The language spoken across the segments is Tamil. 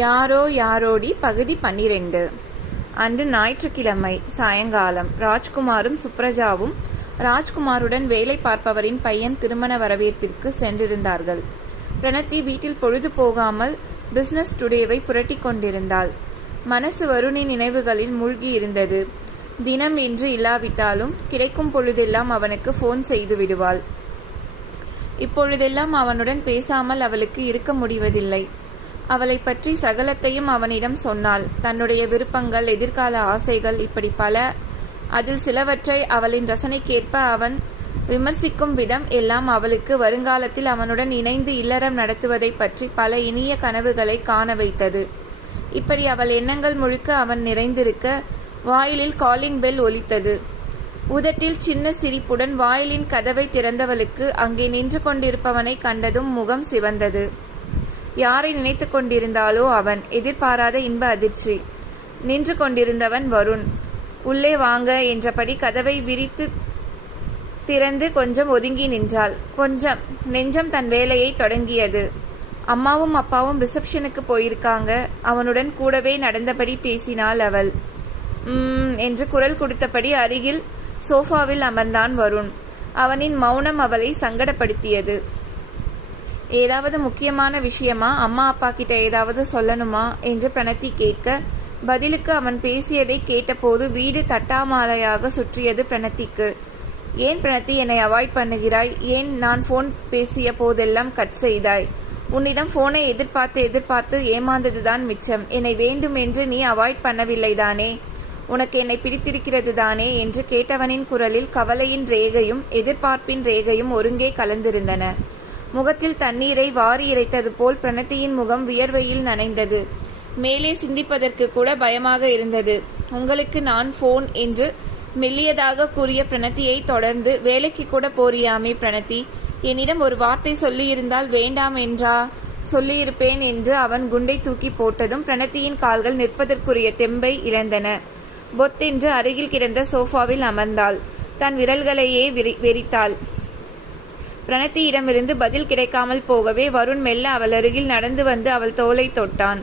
யாரோ யாரோடி பகுதி 12. அன்று ஞாயிற்றுக்கிழமை சாயங்காலம் ராஜ்குமாரும் சுப்ரஜாவும் ராஜ்குமாருடன் வேலை பார்ப்பவரின் பையன் திருமண வரவேற்பிற்கு சென்றிருந்தார்கள். பிரணத்தி வீட்டில் பொழுது போகாமல் பிசினஸ் டுடேவை புரட்டி கொண்டிருந்தாள். மனசு வருணின் நினைவுகளில் மூழ்கி இருந்தது. தினம் என்று இல்லாவிட்டாலும் கிடைக்கும் பொழுதெல்லாம் அவனுக்கு ஃபோன் செய்து விடுவாள். இப்பொழுதெல்லாம் அவனுடன் பேசாமல் அவளுக்கு இருக்க முடிவதில்லை. அவளை பற்றி சகலத்தையும் அவனிடம் சொன்னாள். தன்னுடைய விருப்பங்கள், எதிர்கால ஆசைகள், இப்படி பல. அதில் சிலவற்றை அவளின் ரசனைக்கேற்ப அவன் விமர்சிக்கும் விதம் எல்லாம் அவளுக்கு வருங்காலத்தில் அவனுடன் இணைந்து இல்லறம் நடத்துவதை பற்றி பல இனிய கனவுகளை காண வைத்தது. இப்படி அவள் எண்ணங்கள் முழுக்க அவன் நிறைந்திருக்க வாயிலில் காலிங் பெல் ஒலித்தது. உதட்டில் சின்ன சிரிப்புடன் வாயிலின் கதவை திறந்தவளுக்கு அங்கே நின்று கொண்டிருப்பவனை கண்டதும் முகம் சிவந்தது. யாரை நினைத்து கொண்டிருந்தாலோ அவன். எதிர்பாராத இன்ப அதிர்ச்சி. நின்று கொண்டிருந்தவன் வருண். உள்ளே வாங்க என்றபடி கதவை விரித்து திறந்து கொஞ்சம் ஒதுங்கி நின்றாள். கொஞ்சம் நெஞ்சம் தன் வேலையை தொடங்கியது. அம்மாவும் அப்பாவும் ரிசப்ஷனுக்கு போயிருக்காங்க. அவனுடன் கூடவே நடந்தபடி பேசினாள் அவள். என்று குரல் கொடுத்தபடி அருகில் சோஃபாவில் அமர்ந்தான் வருண். அவனின் மௌனம் அவளை சங்கடப்படுத்தியது. ஏதாவது முக்கியமான விஷயமா? அம்மா அப்பா கிட்ட ஏதாவது சொல்லணுமா என்று பிரணத்தி கேட்க, பதிலுக்கு அவன் பேசியதை கேட்டபோது வீடு தட்டாமாலையாக சுற்றியது பிரணத்திக்கு. ஏன் பிரணத்தி என்னை அவாய்ட் பண்ணுகிறாய்? ஏன் நான் ஃபோன் பேசிய போதெல்லாம் கட் செய்தாய்? உன்னிடம் ஃபோனை எதிர்பார்த்து ஏமாந்ததுதான் மிச்சம். என்னை வேண்டுமென்று நீ அவாய்ட் பண்ணவில்லை தானே? உனக்கு என்னை பிடித்திருக்கிறது தானே என்று கேட்டவனின் குரலில் கவலையின் ரேகையும் எதிர்பார்ப்பின் ரேகையும் ஒருங்கே கலந்திருந்தன. முகத்தில் தண்ணீரை வாரி இறைத்தது போல் பிரணத்தியின் முகம் வியர்வையில் நனைந்தது. மேலே சிந்திப்பதற்கு கூட பயமாக இருந்தது. உங்களுக்கு நான் ஃபோன் என்று மெல்லியதாக கூறிய பிரணத்தியை தொடர்ந்து, வேலைக்கு கூட போறியாமே பிரணத்தி, என்னிடம் ஒரு வார்த்தை சொல்லியிருந்தால் வேண்டாம் என்றா? சொல்லியிருப்பேன் என்று அவன் குண்டை தூக்கி போட்டதும் பிரணத்தியின் கால்கள் நிற்பதற்குரிய தெம்பை இழந்தன. பொத்தென்று அருகில் கிடந்த சோஃபாவில் அமர்ந்தாள். தன் விரல்களையே வெறித்தாள். பிரணத்தியிடமிருந்து பதில் கிடைக்காமல் போகவே வருண் மெல்ல அவள் அருகில் நடந்து வந்து அவள் தோளை தொட்டான்.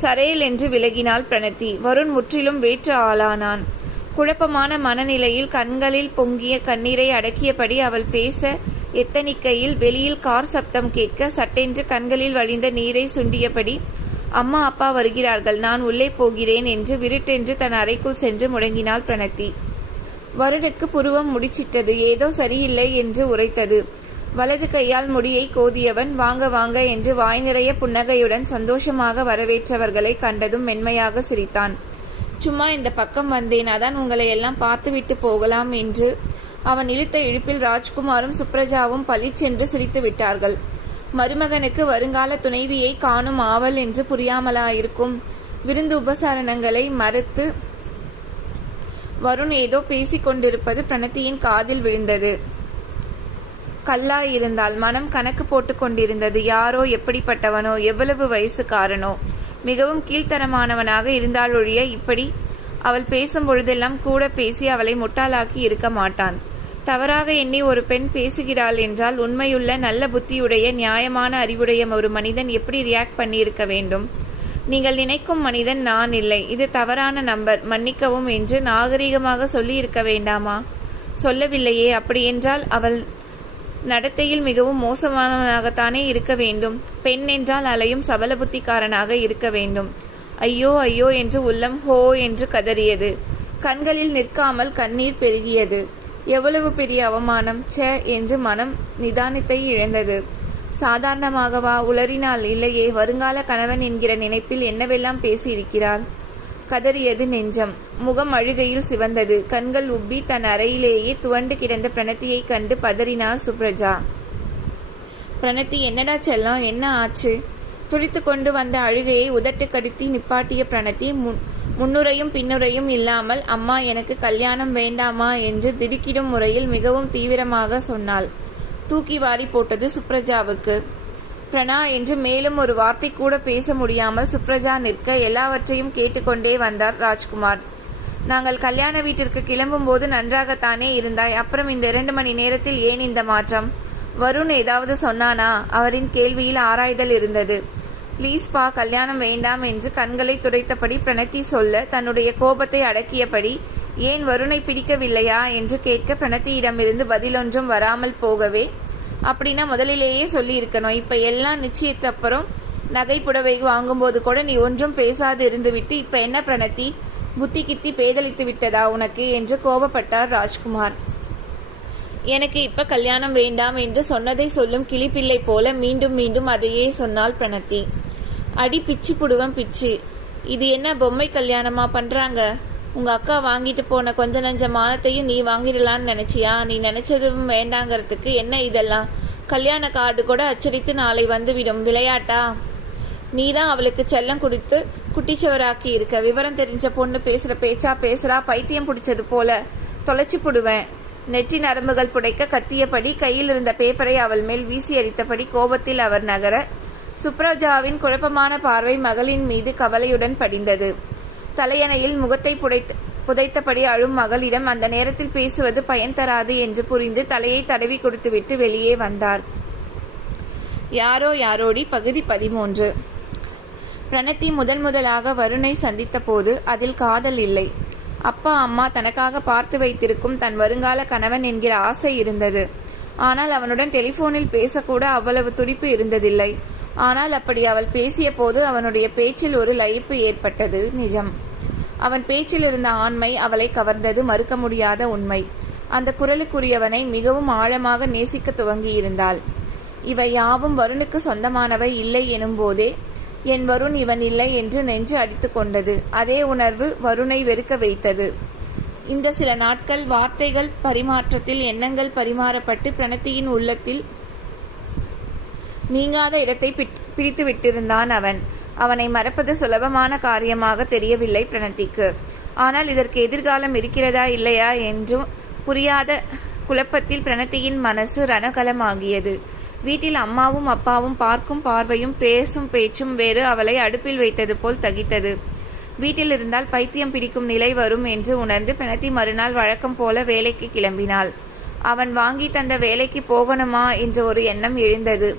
சரையல் என்று விலகினாள் பிரணத்தி. வருண் முற்றிலும் வேற்று ஆளானான். குழப்பமான மனநிலையில் கண்களில் பொங்கிய கண்ணீரை அடக்கியபடி அவள் பேச எத்தனிக்கையில் வெளியில் கார் சப்தம் கேட்க சட்டென்று கண்களில் வழிந்த நீரை சுண்டியபடி, அம்மா அப்பா வருகிறார்கள், நான் உள்ளே போகிறேன் என்று விருட்டென்று தன் அறைக்குள் சென்று முடங்கினாள் பிரணத்தி. வருணுக்கு புருவம் முடிச்சிட்டது. ஏதோ சரியில்லை என்று உரைத்தது. வலது கையால் முடியை கோதியவன் வாங்க வாங்க என்று வாய் நிறைய புன்னகையுடன் சந்தோஷமாக வரவேற்றவர்களை கண்டதும் மென்மையாக சிரித்தான். சும்மா இந்த பக்கம் வந்தேன், அதான் உங்களை எல்லாம் பார்த்துவிட்டு போகலாம் என்று. அவன் இழுத்த இழுப்பில் ராஜ்குமாரும் சுப்ரஜாவும் பளிச்சென்று சிரித்து விட்டார்கள். மருமகனுக்கு வருங்கால துணைவியை காணும் ஆவல் என்று புரியாமலாயிருக்கும். விருந்து உபசாரணங்களை மறுத்து வருண் ஏதோ பேசிக் கொண்டிருப்பது பிரணத்தியின் காதில் விழுந்தது. கல்லாயிருந்தால் மனம் கணக்கு போட்டு கொண்டிருந்தது. யாரோ, எப்படிப்பட்டவனோ, எவ்வளவு வயசுக்காரனோ, மிகவும் கீழ்த்தரமானவனாக இருந்தாலொழிய இப்படி அவள் பேசும் பொழுதெல்லாம் கூட பேசி அவளை முட்டாளாக்கி இருக்க மாட்டான். தவறாக எண்ணி ஒரு பெண் பேசுகிறாள் என்றால் உண்மையுள்ள நல்ல புத்தியுடைய நியாயமான அறிவுடைய ஒரு மனிதன் எப்படி ரியாக்ட் பண்ணியிருக்க வேண்டும்? நீங்கள் நினைக்கும் மனிதன் நான் இல்லை, இது தவறான நம்பர், மன்னிக்கவும் என்று நாகரிகமாக சொல்லி இருக்க வேண்டாமா? சொல்லவில்லையே. அப்படியென்றால் அவள் நடத்தையில் மிகவும் மோசமானவனாகத்தானே இருக்க வேண்டும். பெண் என்றால் அலையும் சபல புத்திக்காரனாக இருக்க வேண்டும். ஐயோ ஐயோ என்று உள்ளம் ஹோ என்று கதறியது. கண்களில் நிற்காமல் கண்ணீர் பெருகியது. எவ்வளவு பெரிய அவமானம்! சே என்று மனம் நிதானத்தை இழந்தது. சாதாரணமாகவா உளறினாள்? இல்லையே, வருங்கால கணவன் என்கிற நினைப்பில் என்னவெல்லாம் பேசியிருக்கிறாள். கதறியது நெஞ்சம். முகம் அழுகையில் சிவந்தது. கண்கள் உப்பி தன் அறையிலேயே துவண்டு கிடந்த பிரணத்தியை கண்டு பதறினார் சுப்ரஜா. பிரணத்தி, என்னடா செல்லம், என்ன ஆச்சு? துடித்து கொண்டு வந்த அழுகையை உதட்டு கடித்து நிப்பாட்டிய பிரணத்தி முன்னுரையும் பின்னுரையும் இல்லாமல், அம்மா எனக்கு கல்யாணம் வேண்டாமா என்று திடுக்கிடும் முறையில் மிகவும் தீவிரமாக சொன்னாள். தூக்கி வாரி போட்டது சுப்ரஜாவுக்கு. பிரணா என்று மேலும் ஒரு வார்த்தை கூட பேச முடியாமல் சுப்ரஜா நிற்க எல்லாவற்றையும் கேட்டுக்கொண்டே வந்தார் ராஜ்குமார். நாங்கள் கல்யாண வீட்டிற்கு கிளம்பும் போது நன்றாகத்தானே இருந்தாய். அப்புறம் இந்த 2 மணி நேரத்தில் ஏன் இந்த மாற்றம்? வருண் ஏதாவது சொன்னானா? அவரின் கேள்வியில் ஆராய்தல் இருந்தது. ப்ளீஸ்பா, கல்யாணம் வேண்டாம் என்று கண்களை துடைத்தபடி பிரணத்தி சொல்ல, தன்னுடைய கோபத்தை அடக்கியபடி, ஏன் வருணை பிடிக்கவில்லையா என்று கேட்க, பிரணத்தியிடமிருந்து பதிலொன்றும் வராமல் போகவே, அப்படின்னா முதலிலேயே சொல்லி இருக்கணும். இப்ப எல்லாம் நிச்சயத்தப்புறம் நகை புடவை வாங்கும்போது கூட நீ ஒன்றும் பேசாது இருந்துவிட்டு இப்ப என்ன பிரணத்தி, புத்தி கித்தி பேதலித்து விட்டதா உனக்கு என்று கோபப்பட்டார் ராஜ்குமார். எனக்கு இப்ப கல்யாணம் வேண்டாம் என்று சொன்னதை சொல்லும் கிளிப்பிள்ளை போல மீண்டும் மீண்டும் அதையே சொன்னாள் பிரணத்தி. அடி பிச்சு புடுவம் பிச்சு, இது என்ன பொம்மை கல்யாணமா பண்றாங்க? உங்க அக்கா வாங்கிட்டு போன கொஞ்ச நஞ்ச மானத்தையும் நீ வாங்கிடலான்னு நினைச்சியா? நீ நினைச்சதும் வேண்டாங்கிறதுக்கு என்ன இதெல்லாம்? கல்யாண கார்டு கூட அச்சடித்து நாளை வந்துவிடும். விளையாட்டா? நீதான் அவளுக்கு செல்லம் கொடுத்து குட்டிச்சவராக்கி இருக்க. விவரம் தெரிஞ்ச பொண்ணு பேசுற பேச்சா பேசுறா? பைத்தியம் பிடிச்சது போல தொலைச்சி புடுவேன். நெற்றி நரம்புகள் புடைக்க கத்தியபடி கையில் இருந்த பேப்பரை அவள் மேல் வீசி அடித்தபடி கோபத்தில் அவர் நகர, சுப்ரஜாவின் குழப்பமான பார்வை மகளின் மீது கவலையுடன் படிந்தது. தலையணையில் முகத்தை புதைத்தபடி அழும் மகளிடம் அந்த நேரத்தில் பேசுவது பயன் தராது என்று புரிந்து தலையை தடவி கொடுத்துவிட்டு வெளியே வந்தார். யாரோ யாரோடி பகுதி 13. பிரணத்தி முதலாக வருணை சந்தித்த போது அதில் காதல் இல்லை. அப்பா அம்மா தனக்காக பார்த்து வைத்திருக்கும் தன் வருங்கால கணவன் என்கிற ஆசை இருந்தது. ஆனால் அவனுடன் டெலிபோனில் பேசக்கூட அவ்வளவு துடிப்பு இருந்ததில்லை. ஆனால் அப்படி அவள் பேசிய போது அவனுடைய பேச்சில் ஒரு லயிப்பு ஏற்பட்டது நிஜம். அவன் பேச்சில் இருந்த ஆண்மை அவளை கவர்ந்தது, மறுக்க முடியாத உண்மை. அந்த குரலுக்குரியவனை மிகவும் ஆழமாக நேசிக்க துவங்கியிருந்தாள். இவை யாவும் வருணுக்கு சொந்தமானவை இல்லை எனும் போதே என் வருண் இவன் இல்லை என்று நெஞ்சு அடித்து கொண்டது. அதே உணர்வு வருணை வெறுக்க வைத்தது. இந்த சில நாட்கள் வார்த்தைகள் பரிமாற்றத்தில் எண்ணங்கள் பரிமாறப்பட்டு பிரணத்தியின் உள்ளத்தில் நீங்காத இடத்தை பிடித்து விட்டிருந்தான் அவன். அவனை மறப்பது சுலபமான காரியமாக தெரியவில்லை பிரணத்திக்கு. ஆனால் இதற்கு எதிர்காலம் இருக்கிறதா இல்லையா என்றும் புரியாத குழப்பத்தில் பிரணத்தியின் மனசு ரணகலமாகியது. வீட்டில் அம்மாவும் அப்பாவும் பார்க்கும் பார்வையும் பேசும் பேச்சும் வேறு அவளை அடுப்பில் வைத்தது போல் தகித்தது. வீட்டில் இருந்தால் பைத்தியம் பிடிக்கும் நிலை வரும் என்று உணர்ந்து பிரணத்தி மறுநாள் வழக்கம் போல வேலைக்கு கிளம்பினாள். அவன் வாங்கி தந்த வேலைக்கு போகணுமா என்ற ஒரு எண்ணம் எழுந்தது.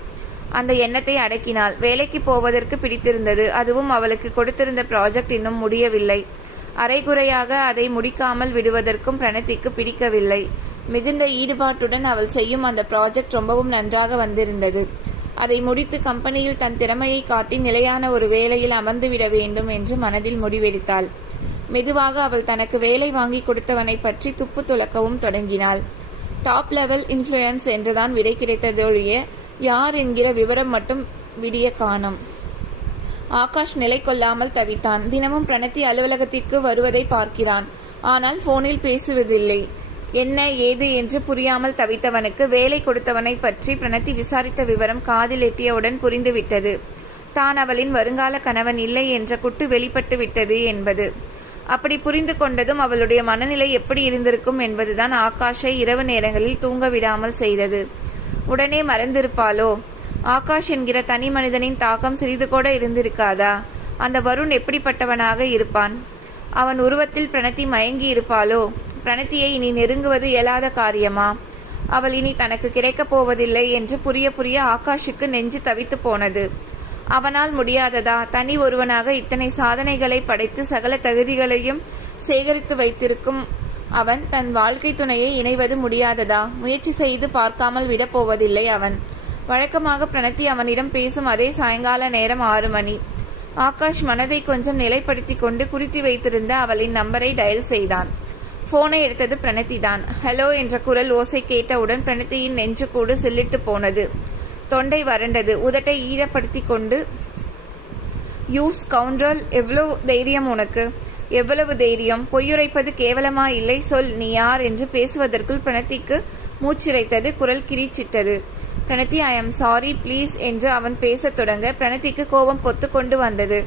அந்த எண்ணத்தை அடக்கினாள். வேலைக்கு போவதற்கு பிடித்திருந்தது. அதுவும் அவளுக்கு கொடுத்திருந்த ப்ராஜெக்ட் இன்னும் முடியவில்லை. அரைகுறையாக அதை முடிக்காமல் விடுவதற்கும் பிரணத்திக்கு பிடிக்கவில்லை. மிகுந்த ஈடுபாட்டுடன் அவள் செய்யும் அந்த ப்ராஜெக்ட் ரொம்பவும் நன்றாக வந்திருந்தது. அதை முடித்து கம்பெனியில் தன் திறமையை காட்டி நிலையான ஒரு வேலையில் அமர்ந்துவிட வேண்டும் என்று மனதில் முடிவெடுத்தாள். மெதுவாக அவள் தனக்கு வேலை வாங்கி கொடுத்தவனை பற்றி துப்பு துளக்கவும் தொடங்கினாள். டாப் லெவல் இன்ஃப்ளூயன்ஸ் என்றுதான் விடை கிடைத்ததொழிய யார் என்கிற விவரம் மட்டும் விடிய காணோம். ஆகாஷ் நிலை கொள்ளாமல் தவித்தான். தினமும் பிரணத்தி அலுவலகத்திற்கு வருவதை பார்க்கிறான். ஆனால் போனில் பேசுவதில்லை. என்ன ஏது என்று புரியாமல் தவித்தவனுக்கு வேலை கொடுத்தவனை பற்றி பிரணத்தி விசாரித்த விவரம் காதில் எட்டியவுடன் புரிந்துவிட்டது. தான் அவளின் வருங்கால கணவன் இல்லை என்ற குட்டு வெளிப்பட்டு விட்டது என்பது. அப்படி புரிந்து கொண்டதும் அவளுடைய மனநிலை எப்படி இருந்திருக்கும் என்பதுதான் ஆகாஷை இரவு நேரங்களில் தூங்க விடாமல் செய்தது. உடனே மறந்திருப்பாளோ? ஆகாஷ் என்கிற தனி மனிதனின் தாக்கம் சிறிது கூட இருந்திருக்காதா? அந்த வருண் எப்படிப்பட்டவனாக இருப்பான்? அவன் உருவத்தில் பிரணத்தி மயங்கி இருப்பாளோ? பிரணத்தியை இனி நெருங்குவது இயலாத காரியமா? அவள் இனி தனக்கு கிடைக்கப் போவதில்லை என்று புரிய புரிய ஆகாஷுக்கு நெஞ்சு தவித்து போனது. அவனால் முடியாததா? தனி ஒருவனாக இத்தனை சாதனைகளை படைத்து சகல தகுதிகளையும் சேகரித்து வைத்திருக்கும் அவன் தன் வாழ்க்கை துணையை இணைவது முடியாததா? முயற்சி செய்து பார்க்காமல் விடப்போவதில்லை அவன். வழக்கமாக பிரணத்தி அவனிடம் பேசும் அதே சாயங்கால நேரம் 6 மணி. ஆகாஷ் மனதை கொஞ்சம் நிலைப்படுத்தி கொண்டு குறித்து வைத்திருந்த அவளின் நம்பரை டயல் செய்தான். போனை எடுத்தது பிரணத்தி தான். ஹலோ என்ற குரல் ஓசை கேட்டவுடன் பிரணத்தியின் நெஞ்சு கூடு சில்லிட்டு போனது. தொண்டை வறண்டது. உதட்டை ஈரப்படுத்தி கொண்டு, யூ ஸ்கவுண்டரல், எவ்வளவு தைரியம் உனக்கு? எவ்வளவு தைரியம்? பொய்யுரைப்பது கேவலமா இல்லை? சொல், நீ யார் என்று பேசுவதற்குள் பிரணத்திக்கு மூச்சிரைத்தது. குரல் கிரீச்சிட்டது. பிரணத்தி, ஐ எம் சாரி ப்ளீஸ் என்று அவன் பேசத் தொடங்க பிரணத்திக்கு கோபம் பொத்து கொண்டு வந்தது.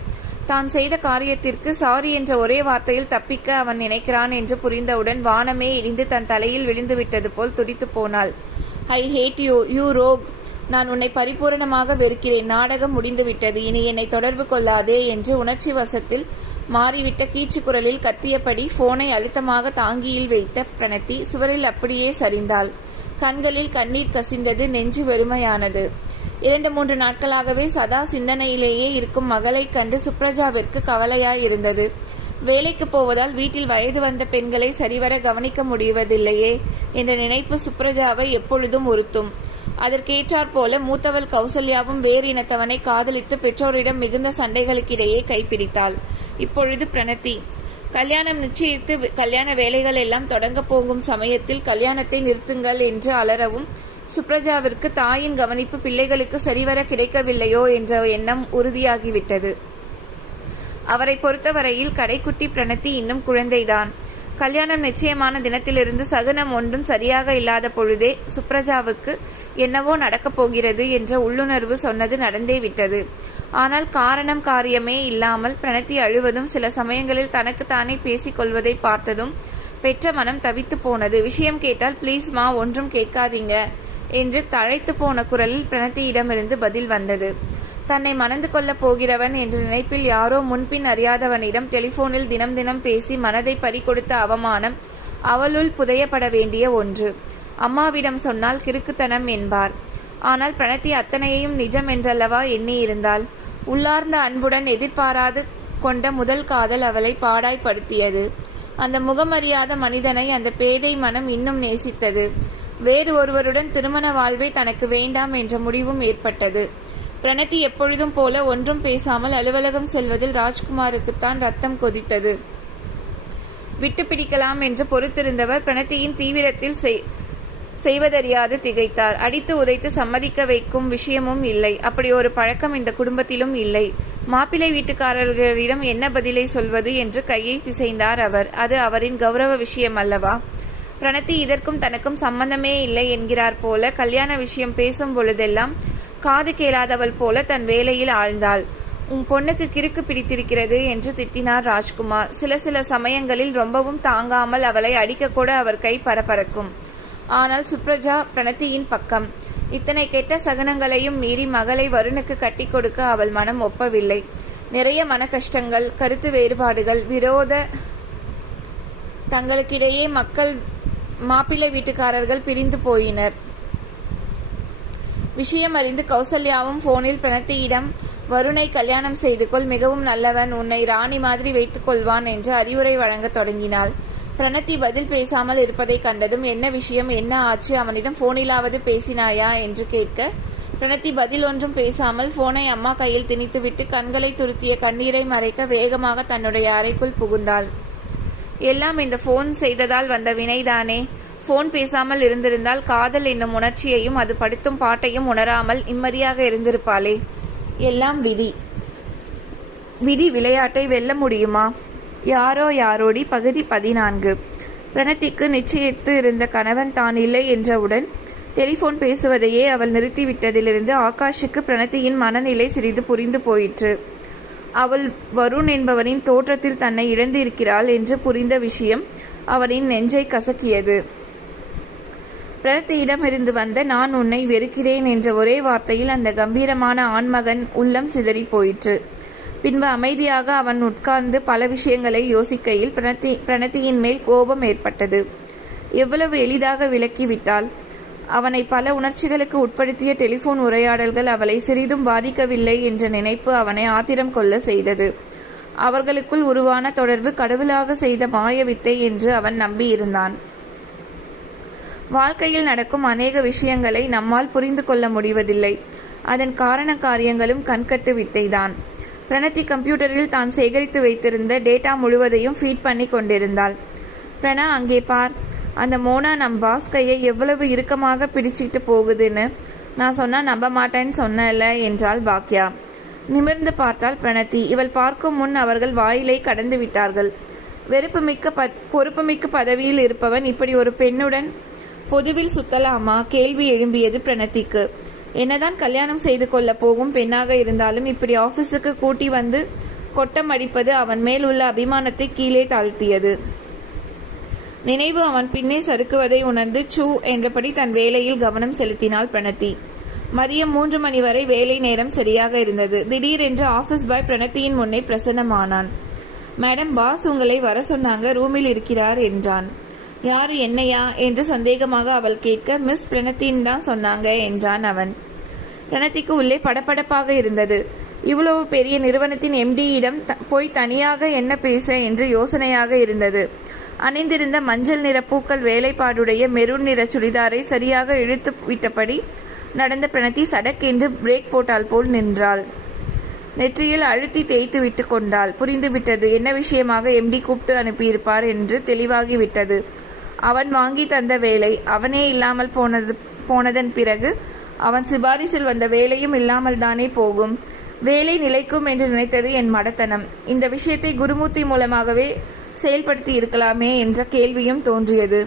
தான் செய்த காரியத்திற்கு சாரி என்ற ஒரே வார்த்தையில் தப்பிக்க அவன் நினைக்கிறான் என்று புரிந்தவுடன் வானமே இடிந்து தன் தலையில் விழுந்து விட்டது போல் துடித்து போனாள். ஐ ஹேட் யூ, யூ ரோக். நான் உன்னை பரிபூரணமாக வெறுக்கிறேன். நாடகம் முடிந்துவிட்டது. இனி என்னை தொடர்பு கொள்ளாதே என்று உணர்ச்சி வசத்தில் மாறிவிட்ட கீச்சு குரலில் கத்தியபடி போனை அழுத்தமாக தாங்கியில் வைத்த பிரணத்தி சுவரில் அப்படியே சரிந்தாள். கண்களில் கண்ணீர் கசிந்தது. நெஞ்சு வெறுமையானது. 2-3 நாட்களாகவே சதா சிந்தனையிலேயே இருக்கும் மகளைக் கண்டு சுப்ரஜாவிற்கு கவலையாயிருந்தது. வேலைக்கு போவதால் வீட்டில் வயது வந்த பெண்களை சரிவர கவனிக்க முடிவதில்லையே என்ற நினைப்பு சுப்ரஜாவை எப்பொழுதும் உறுத்தும். அதற்கேற்றாற்போல மூத்தவள் கௌசல்யாவும் வேறு இனத்தவனை காதலித்து பெற்றோரிடம் மிகுந்த சண்டைகளுக்கிடையே கைப்பிடித்தாள். இப்பொழுது பிரணதி கல்யாணம் நிச்சயித்து கல்யாண வேலைகள் எல்லாம் தொடங்க போகும் சமயத்தில் கல்யாணத்தை நிறுத்துங்கள் என்று அலறவும் சுப்ரஜாவிற்கு தாயின் கவனிப்பு பிள்ளைகளுக்கு சரிவர கிடைக்கவில்லையோ என்ற எண்ணம் உறுதியாகிவிட்டது. அவரை பொறுத்தவரையில் கடைக்குட்டி பிரணதி இன்னும் குழந்தைதான். கல்யாணம் நிச்சயமான தினத்திலிருந்து சகுனம் ஒன்றும் சரியாக இல்லாத பொழுதே சுப்ரஜாவுக்கு என்னவோ நடக்கப் போகிறது என்ற உள்ளுணர்வு சொன்னது நடந்தே விட்டது. ஆனால் காரணம் காரியமே இல்லாமல் பிரணதி அழுவதும் சில சமயங்களில் தனக்குத்தானே பேசிக் கொள்வதை பார்த்ததும் பெற்ற மனம் தவித்து போனது. விஷயம் கேட்டால் ப்ளீஸ்மா, ஒன்றும் கேட்காதீங்க என்று தழைத்து போன குரலில் பிரணதியிடமிருந்து பதில் வந்தது. தன்னை மணந்து கொள்ளப் போகிறவன் என்ற நினைப்பில் யாரோ முன்பின் அறியாதவனிடம் டெலிபோனில் தினம் தினம் பேசி மனதை பறிகொடுத்த அவமானம் அவளுள் புதையப்பட வேண்டிய ஒன்று. அம்மாவிடம் சொன்னால் கிறுக்குத்தனம் என்பார். ஆனால் பிரணதி அத்தனையையும் நிஜம் என்றல்லவா எண்ணியிருந்தாள். உள்ளார்ந்த அன்புடன் எதிர்பாராது கொண்ட முதல் காதல் அவளை பாடாய்படுத்தியது. அந்த முகமறியாத மனிதனை அந்த பேதை மனம் இன்னும் நேசித்தது. வேறு ஒருவருடன் திருமண வாழ்வே தனக்கு வேண்டாம் என்ற முடிவும் ஏற்பட்டது. பிரணதி எப்பொழுதும் போல ஒன்றும் பேசாமல் அலுவலகம் செல்வதில் ராஜ்குமாருக்குத்தான் ரத்தம் கொதித்தது. விட்டு பிடிக்கலாம் என்று பொறுத்திருந்தவர் பிரணதியின் தீவிரத்தில் செய்வதறியாது திகைத்தார். அடித்து உதைத்து சம்மதிக்க வைக்கும் விஷயமும் இல்லை. அப்படி ஒரு பழக்கம் இந்த குடும்பத்திலும் இல்லை. மாப்பிள்ளை வீட்டுக்காரர்களிடம் என்ன பதிலை சொல்வது என்று கையை பிசைந்தார் அவர். அது அவரின் கௌரவ விஷயம் அல்லவா? பிரணதி இதற்கும் தனக்கும் சம்பந்தமே இல்லை என்கிறார் போல கல்யாண விஷயம் பேசும் பொழுதெல்லாம் காது கேளாதவள் போல தன் வேலையில் ஆழ்ந்தாள். உன் பொண்ணுக்கு கிறுக்கு பிடித்திருக்கிறது என்று திட்டினார் ராஜ்குமார். சில சமயங்களில் ரொம்பவும் தாங்காமல் அவளை அடிக்கக்கூட அவர் கை பரபரக்கும். ஆனால் சுப்ரஜா பிரணதியின் பக்கம். இத்தனை கெட்ட சகுனங்களையும் மீறி மகளை வருணுக்கு கட்டி கொடுக்க அவள் மனம் ஒப்பவில்லை. நிறைய மன கஷ்டங்கள், கருத்து வேறுபாடுகள், விரோத தங்களுக்கிடையே மாப்பிள்ளை வீட்டுக்காரர்கள் பிரிந்து போயினர். விஷயம் அறிந்து கௌசல்யாவும் போனில் பிரணதியிடம் வருணை கல்யாணம் செய்து கொள், மிகவும் நல்லவன், உன்னை ராணி மாதிரி வைத்துக் கொள்வான் என்று அறிவுரை வழங்க தொடங்கினாள். பிரணதி பதில் பேசாமல் இருப்பதை கண்டதும் என்ன விஷயம், என்ன ஆச்சு, அவனிடம் போனிலாவது பேசினாயா என்று கேட்க பிரணதி பதில் ஒன்றும் பேசாமல் போனை அம்மா கையில் திணித்துவிட்டு கண்களை துருத்திய கண்ணீரை மறைக்க வேகமாக தன்னுடைய அறைக்குள் புகுந்தாள். எல்லாம் இந்த போன் செய்ததால் வந்த வினைதானே. போன் பேசாமல் இருந்திருந்தால் காதல் என்னும் உணர்ச்சியையும் அது படுத்தும் பாட்டையும் உணராமல் நிம்மதியாக இருந்திருப்பாளே. எல்லாம் விதி. விதி விளையாட்டை வெல்ல முடியுமா? யாரோ யாரோடி பகுதி 14. பிரணதிக்கு நிச்சயித்து இருந்த கணவன் தான் இல்லை என்றவுடன் டெலிபோன் பேசுவதையே அவள் நிறுத்திவிட்டதிலிருந்து ஆகாஷுக்கு பிரணதியின் மனநிலை சிறிது புரிந்து போயிற்று. அவள் வருண் என்பவனின் தோற்றத்தில் தன்னை இழந்து இருக்கிறாள் என்று புரிந்த விஷயம் அவனின் நெஞ்சை கசக்கியது. பிரணதியிடமிருந்து வந்த நான் உன்னை வெறுக்கிறேன் என்ற ஒரே வார்த்தையில் அந்த கம்பீரமான ஆண்மகன் உள்ளம் சிதறி போயிற்று. பின்பு அமைதியாக அவன் உட்கார்ந்து பல விஷயங்களை யோசிக்கையில் பிரணதியின் மேல் கோபம் ஏற்பட்டது. எவ்வளவு எளிதாக விலக்கிவிட்டாள். அவனை பல உணர்ச்சிகளுக்கு உட்படுத்திய டெலிபோன் உரையாடல்கள் அவளை சிறிதும் பாதிக்கவில்லை என்ற நினைப்பு அவனை ஆத்திரம் கொள்ள செய்தது. அவர்களுக்குள் உருவான தொடர்பு கடவுளாக செய்த மாயவித்தை என்று அவன் நம்பியிருந்தான். வாழ்க்கையில் நடக்கும் அநேக விஷயங்களை நம்மால் புரிந்து கொள்ள முடிவதில்லை. அதன் காரண காரியங்களும் கண்கட்டு வித்தைதான். பிரணதி கம்ப்யூட்டரில் தான் சேகரித்து வைத்திருந்த டேட்டா முழுவதையும் ஃபீட் பண்ணி கொண்டிருந்தாள். பிரணா, அங்கே பார், அந்த மோனா நம் பாஸ் கையை எவ்வளவு இறுக்கமாக பிடிச்சிட்டு போகுதுன்னு. நான் சொன்னா நம்ப மாட்டேன்னு சொன்னல என்றாள் பாக்யா. நிமிர்ந்து பார்த்தாள் பிரணதி. இவள் பார்க்கும் முன் அவர்கள் வாயிலை கடந்து விட்டார்கள். பொறுப்புமிக்க பதவியில் இருப்பவன் இப்படி ஒரு பெண்ணுடன் பொதுவில் சுத்தலாமா? கேள்வி எழும்பியது பிரணதிக்கு. என்னதான் கல்யாணம் செய்து கொள்ள போகும் பெண்ணாக இருந்தாலும் இப்படி ஆபீஸுக்கு கூட்டி வந்து கொட்டம் அடிப்பது அவன் மேல் உள்ள அபிமானத்தை கீழே தாழ்த்தியது. நினைவு அவன் பின்னே சறுக்குவதை உணர்ந்து சூ என்றபடி தன் வேலையில் கவனம் செலுத்தினாள் பிரணதி. மதியம் 3 மணி வரை வேலை நேரம் சரியாக இருந்தது. திடீரென்று ஆபீஸ் பாய் பிரணதியின் முன்னே பிரசன்னமானான். மேடம், பாஸ் உங்களை வர சொன்னாங்க, ரூமில் இருக்கிறார் என்றான். யாரு, என்னையா என்று சந்தேகமாக அவள் கேட்க, மிஸ் பிரணத்தின் தான் சொன்னாங்க என்றான் அவன். பிரணத்திக்கு உள்ளே படபடப்பாக இருந்தது. இவ்வளவு பெரிய நிறுவனத்தின் எம்டியிடம் போய் தனியாக என்ன பேச என்று யோசனையாக இருந்தது. அணிந்திருந்த மஞ்சள் நிற பூக்கள் வேலைப்பாடுடைய மெரூன் நிற சுடிதாரை சரியாக இழுத்து விட்டபடி நடந்த பிரணத்தி சடக்கென்று பிரேக் போட்டால் போல் நின்றாள். நெற்றியில் அழுத்தி தேய்த்து விட்டு கொண்டாள். புரிந்துவிட்டது, என்ன விஷயமாக எம்டி கூப்பிட்டு அனுப்பியிருப்பார் என்று தெளிவாகிவிட்டது. அவன் வாங்கி தந்த வேலை அவனே இல்லாமல் போனதன் பிறகு அவன் சிபாரிசில் வந்த வேலையும் இல்லாமல் தானே போகும். வேலை நிலைக்கும் என்று நினைத்தது என் மடத்தனம். இந்த விஷயத்தை குருமூர்த்தி மூலமாகவே செயல்படுத்தி இருக்கலாமே என்ற கேள்வியும் தோன்றியது.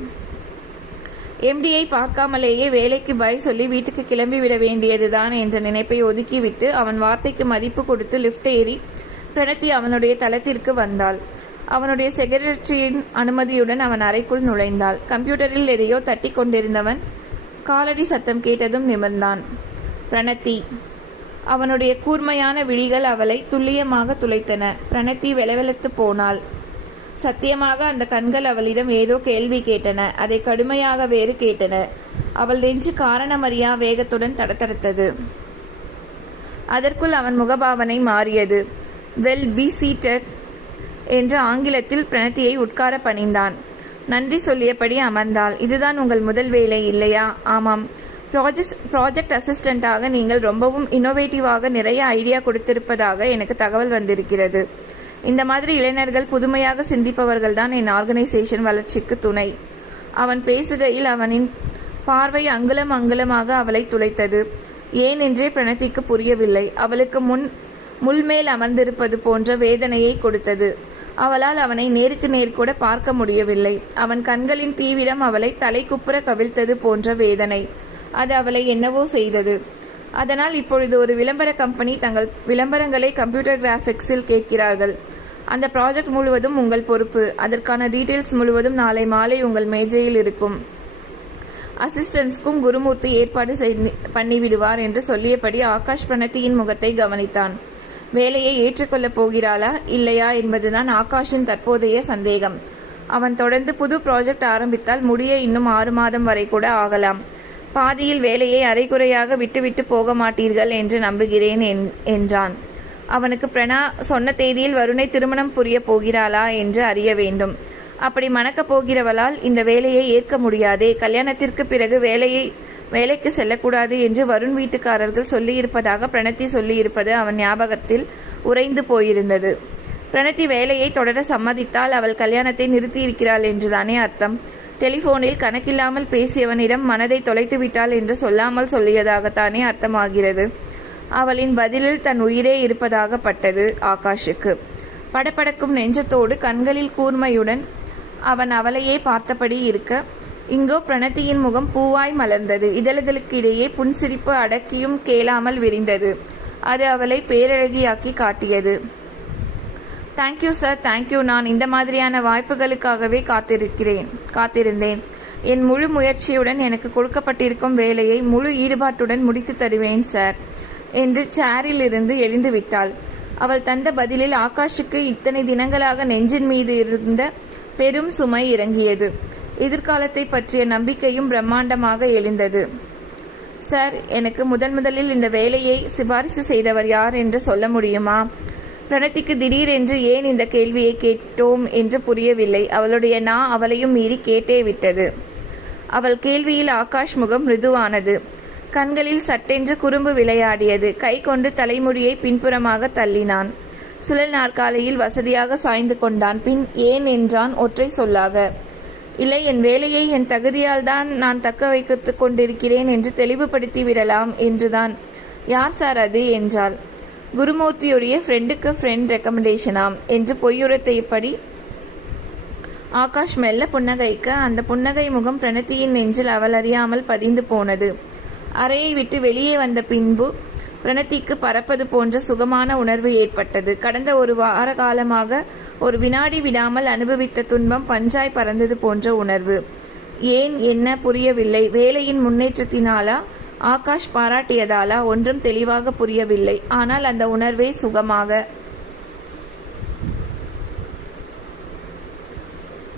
எம்டியை பார்க்காமலேயே வேலைக்கு பாய் சொல்லி வீட்டுக்கு கிளம்பிவிட வேண்டியதுதான் என்ற நினைப்பை ஒதுக்கிவிட்டு அவன் வார்த்தைக்கு மதிப்பு கொடுத்து லிஃப்ட் ஏறி பிரணத்தி அவனுடைய தளத்திற்கு வந்தாள். அவனுடைய செக்ரட்டரியின் அனுமதியுடன் அவன் அறைக்குள் நுழைந்தாள். கம்ப்யூட்டரில் எதையோ தட்டி கொண்டிருந்தவன் காலடி சத்தம் கேட்டதும் நிமிர்ந்தான். பிரணத்தி. அவனுடைய கூர்மையான விழிகள் அவளை துல்லியமாக துளைத்தன. பிரணத்தி வெலவெலத்து போனாள். சத்தியமாக அந்த கண்கள் அவளிடம் ஏதோ கேள்வி கேட்டன. அதை கடுமையாக வேறு கேட்டன. அவள் நெஞ்சு காரணமறியா வேகத்துடன் தடதடத்தது. அதற்குள் அவன் முகபாவனை மாறியது. வெல், பி சீட்டட் என்று ஆங்கிலத்தில் பிரணத்தியை உட்கார பணிந்தான். நன்றி சொல்லியபடி அமர்ந்தாள். இதுதான் உங்கள் முதல் வேலை இல்லையா? ஆமாம். ப்ராஜெக்ட் அசிஸ்டண்டாக நீங்கள் ரொம்பவும் இன்னோவேட்டிவாக நிறைய ஐடியா கொடுத்திருப்பதாக எனக்கு தகவல் வந்திருக்கிறது. இந்த மாதிரி இளைஞர்கள் புதுமையாக சிந்திப்பவர்கள்தான் என் ஆர்கனைசேஷன் வளர்ச்சிக்கு துணை. அவன் பேசுகையில் அவனின் பார்வை அங்குலம் அங்குலமாக அவளை துளைத்தது. ஏன் என்றே பிரணத்திக்கு புரியவில்லை. அவளுக்கு முள்மேல் அமர்ந்திருப்பது போன்ற வேதனையை கொடுத்தது. அவளால் அவனை நேருக்கு நேர் கூட பார்க்க முடியவில்லை. அவன் கண்களின் தீவிரம் அவளை தலைக்குப்புற கவிழ்த்தது போன்ற வேதனை. அது அவளை என்னவோ செய்தது. அதனால் இப்பொழுது ஒரு விளம்பர கம்பெனி தங்கள் விளம்பரங்களை கம்ப்யூட்டர் கிராஃபிக்ஸில் கேட்கிறார்கள். அந்த ப்ராஜெக்ட் முழுவதும் உங்கள் பொறுப்பு. அதற்கான டீட்டெயில்ஸ் முழுவதும் நாளை மாலை உங்கள் மேஜையில் இருக்கும். அசிஸ்டன்ஸ்க்கும் குருமூர்த்தி ஏற்பாடு பண்ணிவிடுவார் என்று சொல்லியபடி ஆகாஷ் பிரணத்தியின் முகத்தை கவனித்தான். வேலையை ஏற்றுக்கொள்ளப் போகிறாளா இல்லையா என்பதுதான் ஆகாஷின் தற்போதைய சந்தேகம். அவன் தொடர்ந்து புது ப்ராஜெக்ட் ஆரம்பித்தால் முடிய இன்னும் 6 மாதம் வரை கூட ஆகலாம். பாதியில் வேலையை அரைகுறையாக விட்டுவிட்டு போக மாட்டீர்கள் என்று நம்புகிறேன் என்றான். அவனுக்கு பிரணா சொன்ன தேதியில் வருணை திருமணம் புரிய போகிறாளா என்று அறிய வேண்டும். அப்படி மணக்கப் போகிறவளால் இந்த வேலையை ஏற்க முடியாதே. கல்யாணத்திற்கு பிறகு வேலைக்கு செல்லக்கூடாது என்று வருண் வீட்டுக்காரர்கள் சொல்லியிருப்பதாக பிரணத்தி சொல்லியிருப்பது அவன் ஞாபகத்தில் உறைந்து போயிருந்தது. பிரணத்தி வேலையை தொடர சம்மதித்தால் அவள் கல்யாணத்தை நிறுத்தியிருக்கிறாள் என்றுதானே அர்த்தம். டெலிஃபோனில் கணக்கில்லாமல் பேசியவனிடம் மனதை தொலைத்து விட்டாள் என்று சொல்லாமல் சொல்லியதாகத்தானே அர்த்தமாகிறது. அவளின் பதிலில் தன் உயிரே இருப்பதாக பட்டது ஆகாஷுக்கு. படபடக்கும் நெஞ்சத்தோடு கண்களில் கூர்மையுடன் அவன் அவளையே பார்த்தபடி இருக்க, இங்கோ பிரணத்தியின் முகம் பூவாய் மலர்ந்தது. இதழ்களுக்கு இடையே புன்சிரிப்பு அடக்கியும் கேளாமல் விரிந்தது. அது அவளை பேரழகியாக்கி காட்டியது. Thank you sir, thank you. நான் இந்த மாதிரியான வாய்ப்புகளுக்காகவே காத்திருந்தேன். என் முழு முயற்சியுடன் எனக்கு கொடுக்கப்பட்டிருக்கும் வேலையை முழு ஈடுபாட்டுடன் முடித்து தருவேன் சார் என்று சேரில் இருந்து எழுந்து விட்டாள். அவள் தந்த பதிலில் ஆகாஷுக்கு இத்தனை தினங்களாக நெஞ்சின் மீது இருந்த பெரும் சுமை இறங்கியது. எதிர்காலத்தை பற்றிய நம்பிக்கையும் பிரம்மாண்டமாக எழுந்தது. சார், எனக்கு முதலில் இந்த வேலையை சிபாரிசு செய்தவர் யார் என்று சொல்ல முடியுமா? பிரணத்திக்கு திடீரென்று ஏன் இந்த கேள்வியை கேட்டோம் என்று புரியவில்லை. அவளுடைய அவளையும் மீறி கேட்டே விட்டது. அவள் கேள்வியில் ஆகாஷ் முகம் மிருதுவானது. கண்களில் சட்டென்று குறும்பு விளையாடியது. கை கொண்டு தலைமுடியை பின்புறமாக தள்ளினான். சுழல் நாற்காலியில் வசதியாக சாய்ந்து கொண்டான். பின் ஏன் என்றான் ஒற்றை சொல்லாக. இல்லை, என் வேலையை என் தகுதியால் தான் நான் தக்க வைத்து கொண்டிருக்கிறேன் என்று தெளிவுபடுத்தி விடலாம் என்றுதான். யார் சார் அது என்றாள். குருமூர்த்தியுடைய ஃப்ரெண்டுக்கு ஃப்ரெண்ட் ரெக்கமெண்டேஷனாம் என்று பொய்யுரைத்தபடி ஆகாஷ் மெல்ல புன்னகைக்க, அந்த புன்னகை முகம் பிரணத்தியின் நெஞ்சில் அவள் அறியாமல் பதிந்து போனது. அறையை விட்டு வெளியே வந்த பின்பு பிரணத்திக்கு பறப்பது போன்ற சுகமான உணர்வு ஏற்பட்டது. கடந்த ஒரு வார காலமாக ஒரு வினாடி விடாமல் அனுபவித்த துன்பம் பஞ்சாய் பறந்தது போன்ற உணர்வு. ஏன் என்ன புரியவில்லை. வேலையின் முன்னேற்றத்தினாலா, ஆகாஷ் பாராட்டியதாலா ஒன்றும் தெளிவாக புரியவில்லை. ஆனால் அந்த உணர்வே சுகமாக